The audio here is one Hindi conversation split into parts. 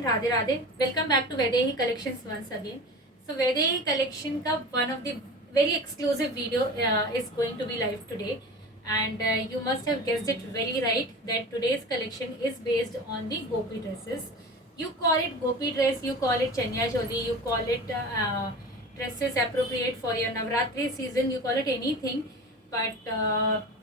Everyone, Radhe Radhe. Welcome back to Vaidehi collections once again. So Vaidehi collection का one of the very exclusive video is going to be live today, and you must have guessed it very right that today's collection is based on the gopi dresses. You call it gopi dress, you call it chanya choli, you call it dresses appropriate for your navratri season, you call it anything, but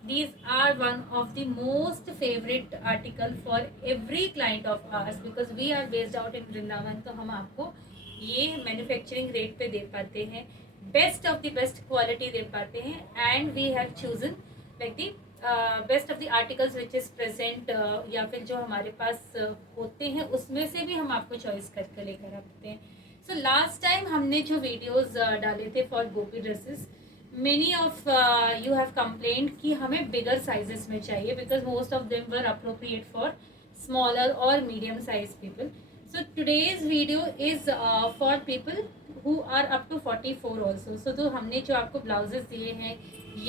these are one of the most favorite article for every client of ours because we are based out in Vrindavan. तो हम आपको ये मैन्युफैक्चरिंग रेट पे दे पाते हैं, best of the best quality दे पाते हैं, and we have chosen like the best of the articles which is present, या फिर जो हमारे पास होते हैं उसमें से भी हम आपको चॉइस करके लेकर आते हैं। सो लास्ट टाइम हमने जो वीडियोज़ डाले थे for Gopi dresses, many of you have complained कि हमें bigger sizes में चाहिए because most of them were appropriate for smaller or medium size people. So today's video is for people who are up to 44 also. So तो हमने जो आपको blouses दिए हैं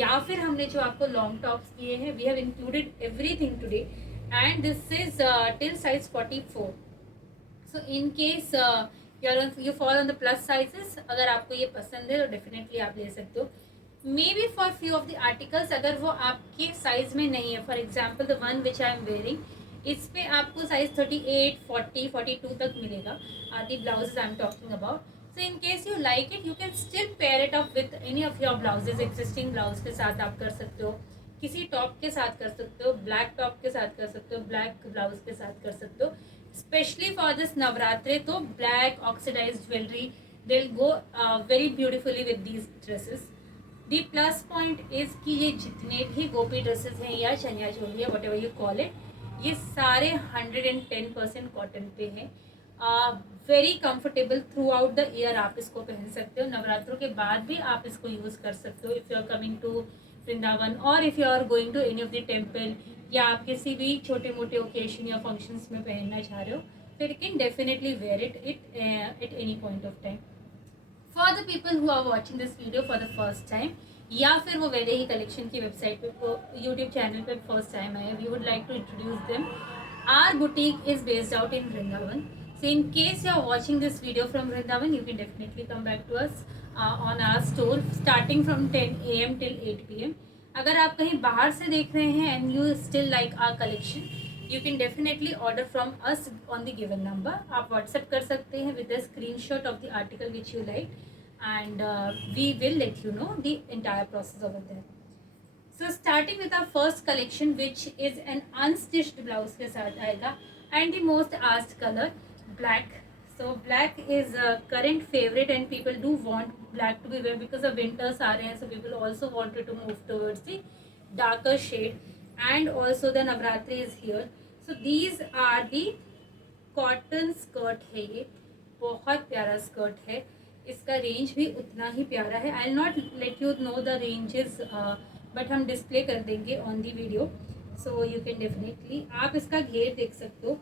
या फिर हमने जो आपको long tops दिए हैं, we have included everything today, and this is till size 44. So in case you fall on the plus sizes, अगर आपको ये पसंद है तो definitely आप ले सकते हो। May be for few of the articles अगर वो आपके साइज में नहीं है, for example the one which I am wearing, इस पे आपको साइज 38, 40, 42 तक मिलेगा, आदि blouses I am talking about. So in case you like it, you can still pair it up with any of your blouses. Existing blouse के साथ आप कर सकते हो, किसी टॉप के साथ कर सकते हो, ब्लैक टॉप के साथ कर सकते हो, ब्लैक ब्लाउज के साथ कर सकते हो। स्पेशली फॉर दिस नवरात्रि तो black oxidise jewellery will go very beautifully with these dresses. The plus point is कि ये जितने भी गोपी ड्रेसेस हैं या चनिया चोली है, what ever you call it, ये सारे 110% कॉटन पे हैं। Very comfortable through out the year आप इसको पहन सकते हो, नवरात्रों के बाद भी आप इसको यूज़ कर सकते हो if you are coming to Vrindavan और if you are going to any of the temple, या आप किसी भी छोटे मोटे ओकेजन या फंक्शंस में पहनना चाह रहे हो, तो you can definitely wear it at any point of time. For the people who are watching this video for the first time, या फिर वो वैदेही कलेक्शन की वेबसाइट पे यूट्यूब चैनल पे फर्स्ट टाइम आए, we would like to introduce them. Our boutique is based out in Vrindavan, so in case you are watching this video from Vrindavan, you can definitely come back to us on our store starting from 10 AM till 8 PM। अगर आप कहीं बाहर से देख रहे हैं and you still like our collection, you can definitely order from us on the given number. आप व्हाट्सएप कर सकते हैं with the screenshot of the article which you like, and we will let you know the entire process over there. So starting with our first collection, which is an unstitched blouse के साथ आएगा, and the most asked color black. So black is a current favorite and people do want black to be wear because of winters आ रहे हैं, so people also wanted to move towards the darker shade, and also the Navratri is here. So these are the cotton skirt है, ये बहुत प्यारा स्कर्ट है, इसका रेंज भी उतना ही प्यारा है। I not let you know the ranges, but हम डिस्प्ले कर देंगे on the video, so you can definitely आप इसका घेर देख सकते हो,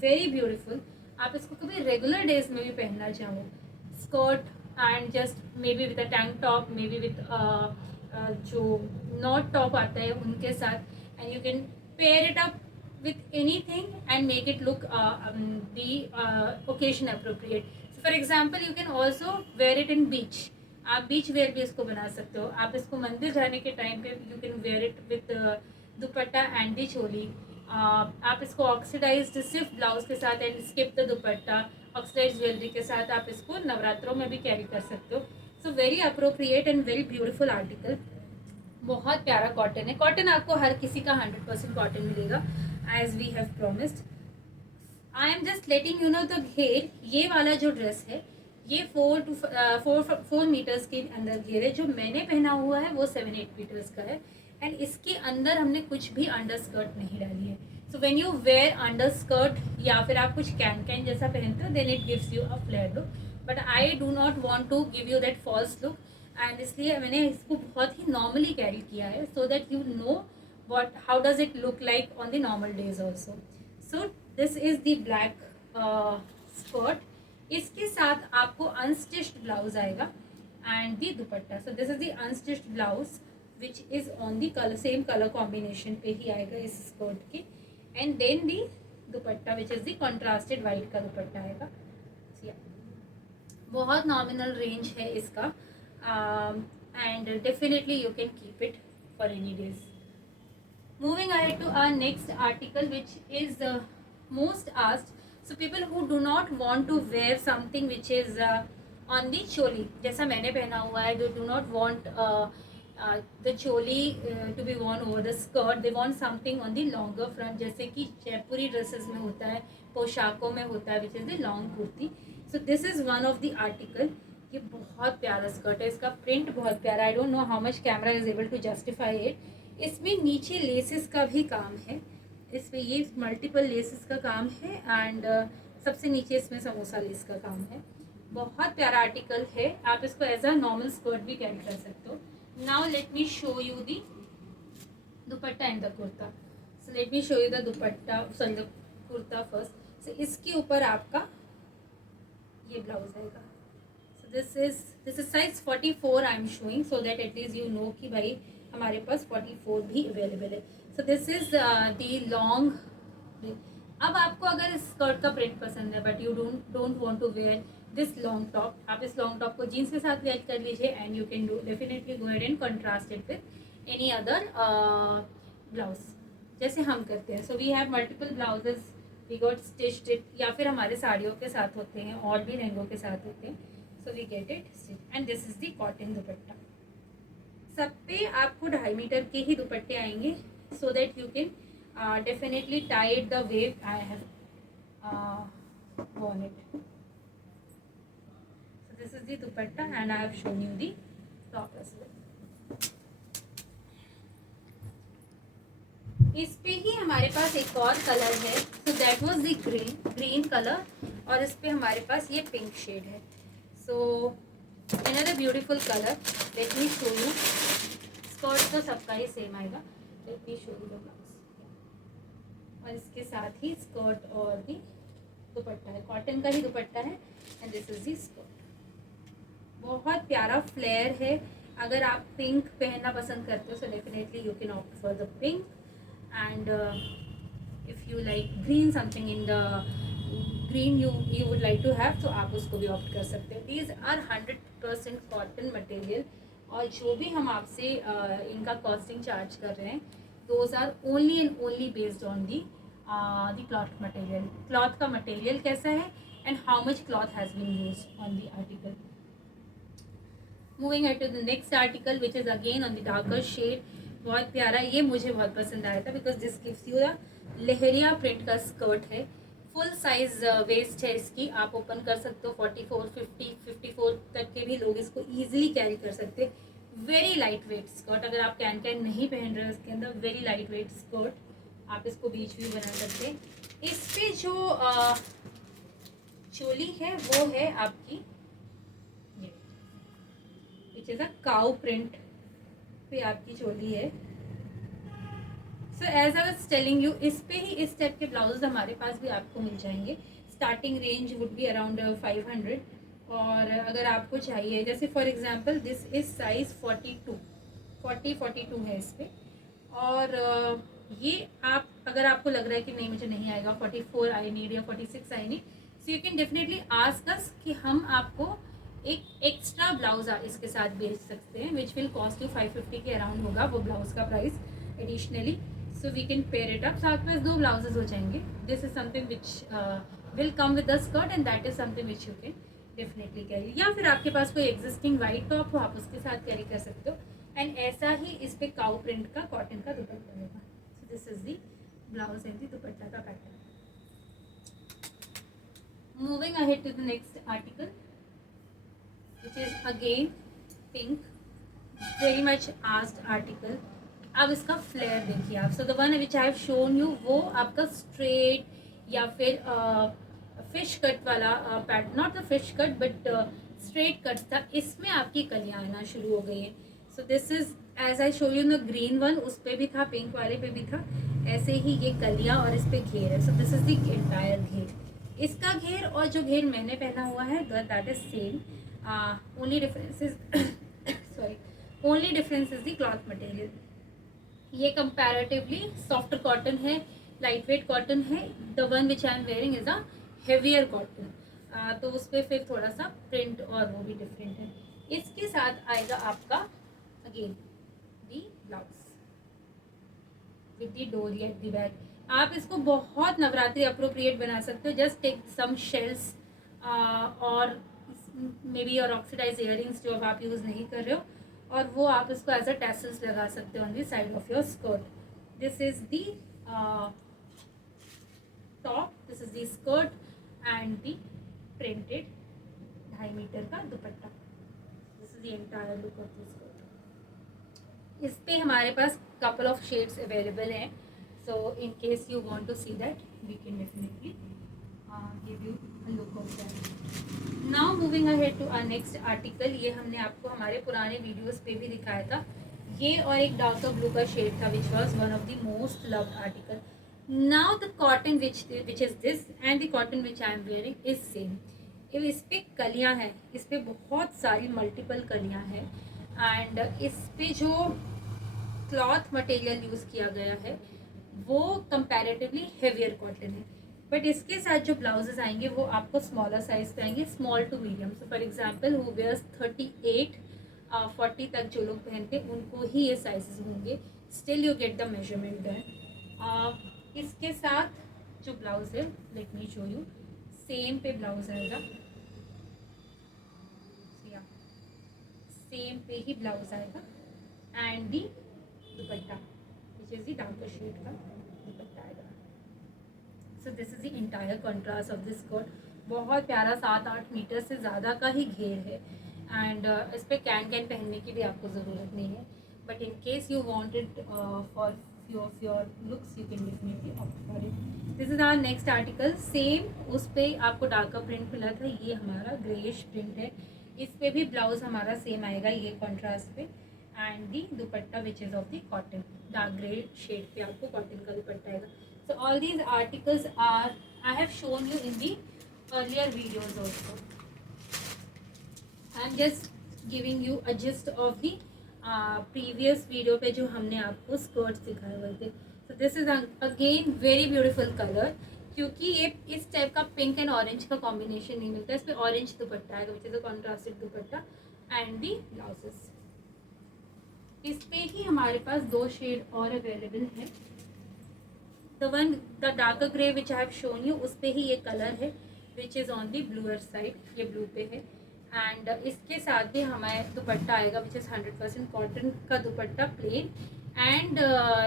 वेरी ब्यूटीफुल। आप इसको कभी रेगुलर डेज में भी पहनना चाहो, skirt and just may be with a tank top, may be with जो नॉट टॉप आता है उनके साथ, and you can pair it up with anything and make it look the occasion appropriate. So for example, you can also wear it in beach. आप बीच वेयर भी इसको बना सकते हो। आप इसको मंदिर जाने के टाइम पे you can wear it with dupatta and the choli. आप इसको ऑक्सीडाइज्ड सिर्फ ब्लाउज के साथ and skip the dupatta, oxidized jewellery के साथ आप इसको नवरात्रों में भी कैरी कर सकते हो। So very appropriate and very beautiful article, बहुत प्यारा कॉटन है। कॉटन आपको हर किसी का 100% कॉटन मिलेगा as we have promised. I am just letting you know the घेर, ये वाला जो ड्रेस है ये 4 मीटर्स के अंदर घेर है, जो मैंने पहना हुआ है वो 7-8 मीटर्स का है, एंड इसके अंदर हमने कुछ भी अंडर स्कर्ट नहीं डाली है। So when you wear under skirt या फिर आप कुछ कैन जैसा पहनते हो, then it gives you a flare look, but I do not want to give you that false look, and इसलिए मैंने इसको बहुत ही नॉर्मली कैरी किया है, so that you know how does it look like on the normal days also. So this is the black skirt, इसके साथ आपको unstitched blouse आएगा and the dupatta. So this is the unstitched blouse which is on the color, same color combination पे ही आएगा इस skirt के, and then the dupatta which is the contrasted white का दुपट्टा आएगा। बहुत नॉमिनल रेंज है इसका, and definitely you can keep it for any days. Moving ahead to our next article, which is most asked. So people who do not want to wear something which is on the choli, जैसा मैंने पहना हुआ है, they do not want the choli to be worn over the skirt. They want something on the longer front, जैसे कि जयपुरी ड्रेसेस में होता है, पोशाकों में होता है, which is the long kurti. So this is one of the article. ये बहुत प्यारा स्कर्ट है, इसका प्रिंट बहुत प्यारा। I don't know how much camera is able to justify it. इसमें नीचे लेसेस का भी काम है, इसमें ये मल्टीपल लेसेस का काम है, एंड सबसे नीचे इसमें समोसा लेस का काम है। बहुत प्यारा आर्टिकल है, आप इसको एज अ नॉर्मल स्कर्ट भी कैरी कर सकते हो। Now let me show you the dupatta and the kurta. So let me show you the dupatta, sorry the kurta first. So इसके ऊपर आपका ये ब्लाउज आएगा। So this is size 44 I am showing, so that at least you know कि भाई हमारे पास 44 भी अवेलेबल है। So this is the long. अब आपको अगर इस स्कर्ट का प्रिंट पसंद है but you don't want to wear this long top, आप इस लॉन्ग टॉप को जीन्स के साथ वेयर कर लीजिए, and you can do definitely go add and contrast it with any other blouse, जैसे हम करते हैं। So we have multiple blouses, we got stitched it, या फिर हमारे साड़ियों के साथ होते हैं और भी लहंगों के साथ होते हैं। So we get it stitch, and this is the cotton dupatta. सब पे आपको 2.5 मीटर के ही दुपट्टे आएंगे, so that you can definitely tie it the way I have worn it. So this is the dupatta and I have shown you the top as well. इस पे ही हमारे पास एक और कलर है, so that was the green color, और इस पे हमारे पास ये पिंक शेड है। So another beautiful color. Let me show you. Skirt तो सबका ही सेम आएगा। Let me show you the blouse. और इसके साथ ही स्कर्ट और भी दुपट्टा है, कॉटन का ही दुपट्टा है, and this is the skirt. बहुत प्यारा फ्लेयर है। अगर आप पिंक पहनना पसंद करते हो, so definitely you can opt for the pink, and if you like green, something in the green you would like to have, तो आप उसको भी ऑप्ट कर सकते हैं। दीज आर 100% कॉटन मटेरियल, और जो भी हम आपसे इनका कॉस्टिंग चार्ज कर रहे हैं, those are only and only based on the cloth material. Cloth का मटेरियल कैसा है and how much cloth has been used on the article. Moving to the next article which is again on the darker shade. बहुत प्यारा, ये मुझे बहुत पसंद आया था because this gives you the leheriya print का स्कर्ट है। फुल साइज वेस्ट है इसकी, आप ओपन कर सकते हो। 44, 50, 54 तक के भी लोग इसको ईजिली कैरी कर सकते हैं। वेरी लाइट वेट स्कर्ट, अगर आप कैन नहीं पहन रहे हो इसके अंदर, वेरी लाइट वेट स्कर्ट, आप इसको बीच भी बना सकते हैं। इस पे जो चोली है वो है आपकी ये, which is a cow print पे आपकी चोली है। So as I was telling you, इस पे ही इस टाइप के ब्लाउज हमारे पास भी आपको मिल जाएंगे। Starting range would be around 500, और अगर आपको चाहिए, जैसे for example this is size 42 है इस पे, और ये आप अगर आपको लग रहा है कि नहीं मुझे नहीं आएगा, 44 आई नीड या 46 I need, so you can definitely ask us कि हम आपको एक एक्स्ट्रा ब्लाउज इसके साथ भेज सकते हैं, विच विल कॉस्ट यू 550 के अराउंड होगा वो ब्लाउज का price additionally. So we can pair it up, साथ में 2 ब्लाउजेज हो जाएंगे। This is something which will come with the skirt, and that is something which you can definitely carry, या फिर आपके पास कोई एग्जिस्टिंग वाइट टॉप हो, आप उसके साथ कैरी कर सकते हो। एंड ऐसा ही इस पे काउ प्रिंट का कॉटन का दुपट्टा होगा। So this is the blouse and the dupatta का pattern. Moving ahead to the next article which is again pink, very much asked article. अब इसका फ्लेयर देखिए आप। So the one which I have shown you वो आपका स्ट्रेट या फिर फिश कट वाला pattern, not the fish cut but straight cut था। इसमें आपकी कलियाँ आना शुरू हो गई हैं। So this is as I show you the green one, उस पर भी था, पिंक वाले पे भी था, ऐसे ही ये कलियाँ और इस पर घेर है। So this is the entire घेर। इसका घेर और जो घेर मैंने पहना हुआ है that is same, only difference is the cloth material. ये comparatively softer cotton है, लाइट वेट कॉटन है. The one which I am wearing is a heavier cotton. तो उस पर फिर थोड़ा सा प्रिंट और वो भी डिफरेंट है. इसके साथ आएगा आपका again the blouse with the डोरी एट दी बैक. आप इसको बहुत नवरात्रि अप्रोप्रिएट बना सकते हो. जस्ट टेक सम शेल्स और मे बी और ऑक्सीडाइज इयरिंग्स जो अब आप यूज़ नहीं कर रहे हो, और वो आप इसको एज अ टैसल्स लगा सकते हो on the side of your skirt. This is the top, this is the skirt and the printed 2.5 metre का dupatta. This is the entire look of this skirt. इस पे हमारे पास कपल ऑफ शेड्स अवेलेबल हैं. So in case you want to see that we can definitely give you a look of that. Now moving ahead to our next article. ये हमने आपको हमारे पुराने वीडियोस पे भी दिखाया था. ये और एक डार्कर ब्लू का शेड था which was one of the most loved article. Now the cotton which is this and the cotton which I am wearing is same. इस पे कलियां हैं, इस पे बहुत सारी मल्टीपल कलियां हैं. एंड इस पे जो क्लॉथ मटेरियल यूज़ किया गया है वो कंपैरेटिवली हेवियर कॉटन है. बट इसके साथ जो ब्लाउजेस आएंगे वो आपको स्मॉलर साइज पे आएंगे, small to medium. So for example who wears 38 40 तक जो लोग पहनते हैं उनको ही ये साइजेस होंगे. Still you get the measurement done. इसके साथ जो ब्लाउज है let me show you. Same पे ब्लाउज आएगा, सेम पे ही ब्लाउज आएगा and the dupatta which is the darker shade का दुपट्टा आएगा. So this is the entire contrast of this skirt. बहुत प्यारा 7-8 मीटर से ज़्यादा का ही घेर है. एंड इस पर कैन पहनने की भी आपको ज़रूरत नहीं है. But in case you wanted for few of your looks you can definitely opt for it. This is our next article. Same उस पर आपको डार्कर प्रिंट मिला था, ये हमारा ग्रेइश प्रिंट है. इस पे भी ब्लाउज हमारा सेम आएगा ये कॉन्ट्रास्ट पे. And the dupatta which is of the cotton, dark grey shade पे आपको कॉटन का दुपट्टा आएगा. So all these articles are I have shown you in the earlier videos also. I am just giving you a gist of the previous video पे जो हमने आपको स्कर्ट्स दिखाए हुए थे. So this is again very beautiful colour, क्योंकि ये इस टाइप का पिंक एंड ऑरेंज का कॉम्बिनेशन नहीं मिलता. इस पर ऑरेंज दुपट्टा आएगा विच is a contrasted dupatta and the blouses. इस पे ही हमारे पास 2 शेड और अवेलेबल है. The darker grey which I have shown you, उस पे ही ये कलर है which is on the bluer side, ये ब्लू पे है. एंड इसके साथ भी हमारे दुपट्टा आएगा विच इज़ 100% कॉटन का dupatta plain. And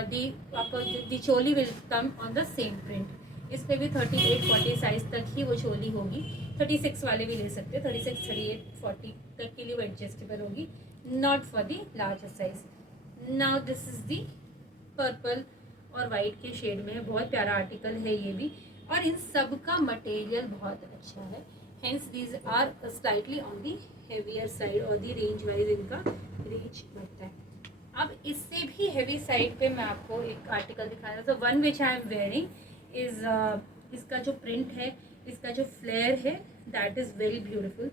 the choli will come on the same print. इस पर भी 38-40 साइज तक ही वो चोली होगी. 36 वाले भी ले सकते हैं, 36, 38, 40 तक के लिए वो एडजस्टेबल होगी, not for the larger size. Now this is the purple और वाइट के शेड में है. बहुत प्यारा आर्टिकल है ये भी, और इन सब का मटेरियल बहुत अच्छा है. Hence these are slightly on the heavier side और दी रेंज वाइज इनका रेंज बढ़ता है. अब इससे भी हेवी साइड पे मैं आपको एक आर्टिकल दिखाया. तो one which I am wearing is इसका जो प्रिंट है, इसका जो फ्लेयर है दैट इज़ वेरी ब्यूटिफुल.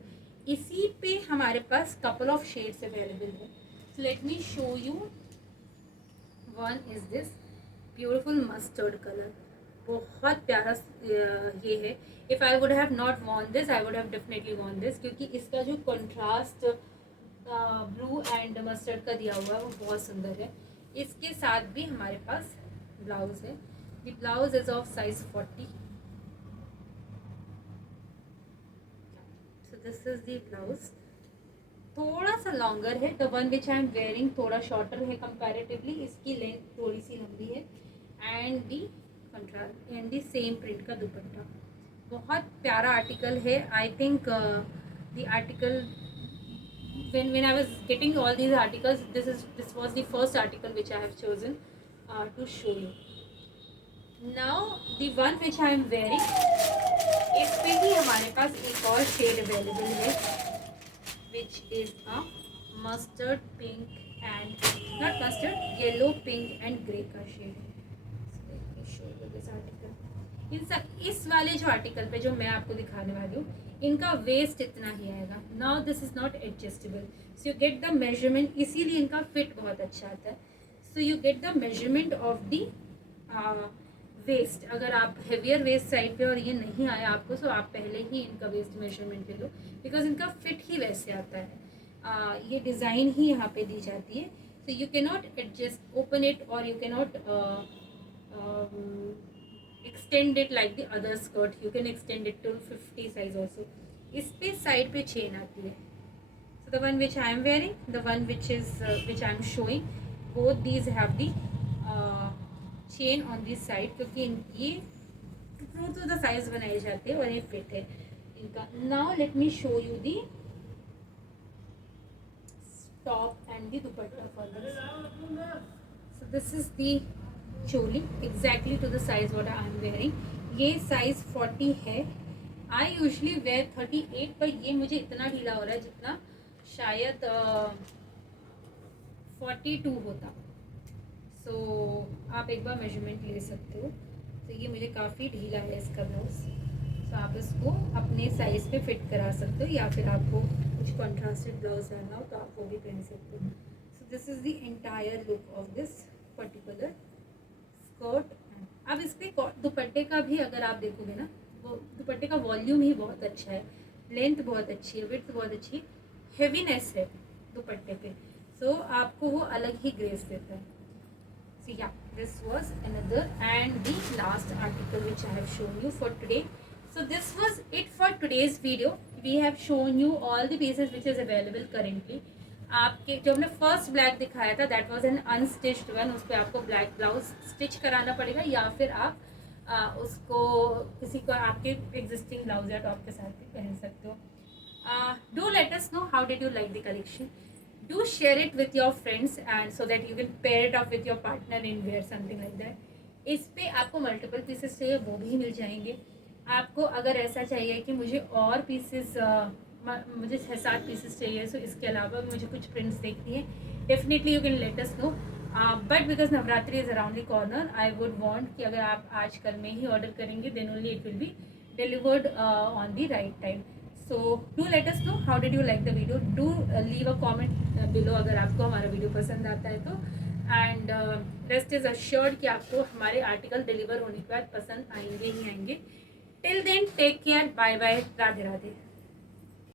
इसी पे हमारे पास कपल ऑफ शेड्स अवेलेबल है. So let me show you. One is this beautiful mustard colour, बहुत प्यारा ये है. If I would have not worn this I would have definitely worn this, क्योंकि इसका जो कंट्रास्ट ब्लू एंड मस्टर्ड का दिया हुआ है वो बहुत सुंदर है. इसके साथ भी हमारे पास ब्लाउज है. The blouse is of size 40. So this is the blouse. थोड़ा सा लॉन्गर है. The one which I am wearing थोड़ा शॉर्टर है comparatively. इसकी लेंथ थोड़ी सी लंबी है. And the contrast and the same print का दुपट्टा. बहुत प्यारा आर्टिकल है. I think the article when I was getting all these articles, this was the first article which I have chosen to show you. Now the one which I am wearing, इस पे ही हमारे पास एक और शेड अवेलेबल है which is a mustard pink and not mustard, yellow pink and grey का शेड. इन सब इस वाले जो आर्टिकल पे जो मैं आपको दिखाने वाली हूँ, इनका वेस्ट इतना ही आएगा. Now this is not adjustable, so you get the measurement. इसीलिए इनका फिट बहुत अच्छा आता है. So you get the measurement of the waist, अगर आप हेवियर वेस्ट साइड पे और ये नहीं आया आपको, तो आप पहले ही इनका वेस्ट मेजरमेंट ले लो, बिकॉज इनका फिट ही वैसे आता है। ये डिज़ाइन ही यहाँ पे दी जाती है, so you cannot adjust open it or you cannot extend it like the other skirt. You can extend it to 50 size also. इस पे साइड पे चेन आती है, so the one which I am wearing, the one which I am showing, both these have the chain on this side, क्योंकि ये ट्रू टू द साइज बनाए जाते हैं और ये फिट है इनका। Now let me show you the top and the dupatta for this. So this is the choli exactly to the size what I am wearing. ये size 40 है। I usually wear 38, पर ये मुझे इतना ढीला हो रहा है जितना शायद 42 होता। So आप एक बार मेजरमेंट ले सकते हो। तो ये मुझे काफ़ी ढीला है इसका ब्लाउज, तो आप इसको अपने साइज़ पे फिट करा सकते हो, या फिर आपको कुछ कॉन्ट्रास्टेड ब्लाउज पहनना हो तो आप वो भी पहन सकते हो। So this is the entire look of this particular skirt. अब इसके दुपट्टे का भी अगर आप देखोगे ना, वो दुपट्टे का वॉल्यूम ही बहुत अच्छा है, लेंथ बहुत अच्छी है, विड्थ बहुत अच्छी, हेवीनेस है दुपट्टे पे, सो आपको वो अलग ही ग्रेस देता है। So yeah, this was another and the last article which I have shown you for today. So this was it for today's video. We have shown you all the pieces which is available currently. आपके जो हमने फर्स्ट ब्लैक दिखाया था that was an unstitched one, उस पर आपको ब्लैक ब्लाउज स्टिच कराना पड़ेगा, या फिर आप उसको किसी को आपके एग्जिस्टिंग ब्लाउज या टॉप के साथ भी पहन सकते हो। Do let us know how did you like the collection. Do share it with your friends and so that you can pair it up with your partner and wear something like that. इस पे आपको मल्टीपल पीसेस चाहिए वो भी मिल जाएंगे। आपको अगर ऐसा चाहिए कि मुझे और पीसेस मुझे 6-7 पीसेस चाहिए, सो इसके अलावा मुझे कुछ प्रिंट्स देखनी है, definitely you can let us know. But because Navratri is around the corner, I would want कि अगर आप आज कल में ही ऑर्डर करेंगे then only it will be delivered on the right time. So do let us know how did you like the video. Do leave a comment below अगर आपको हमारा वीडियो पसंद आता है तो, एंड रेस्ट इज़ अश्योर्ड कि आपको हमारे आर्टिकल डिलीवर होने के बाद पसंद आएंगे ही आएंगे. Till then take care, bye bye, Radhe Radhe.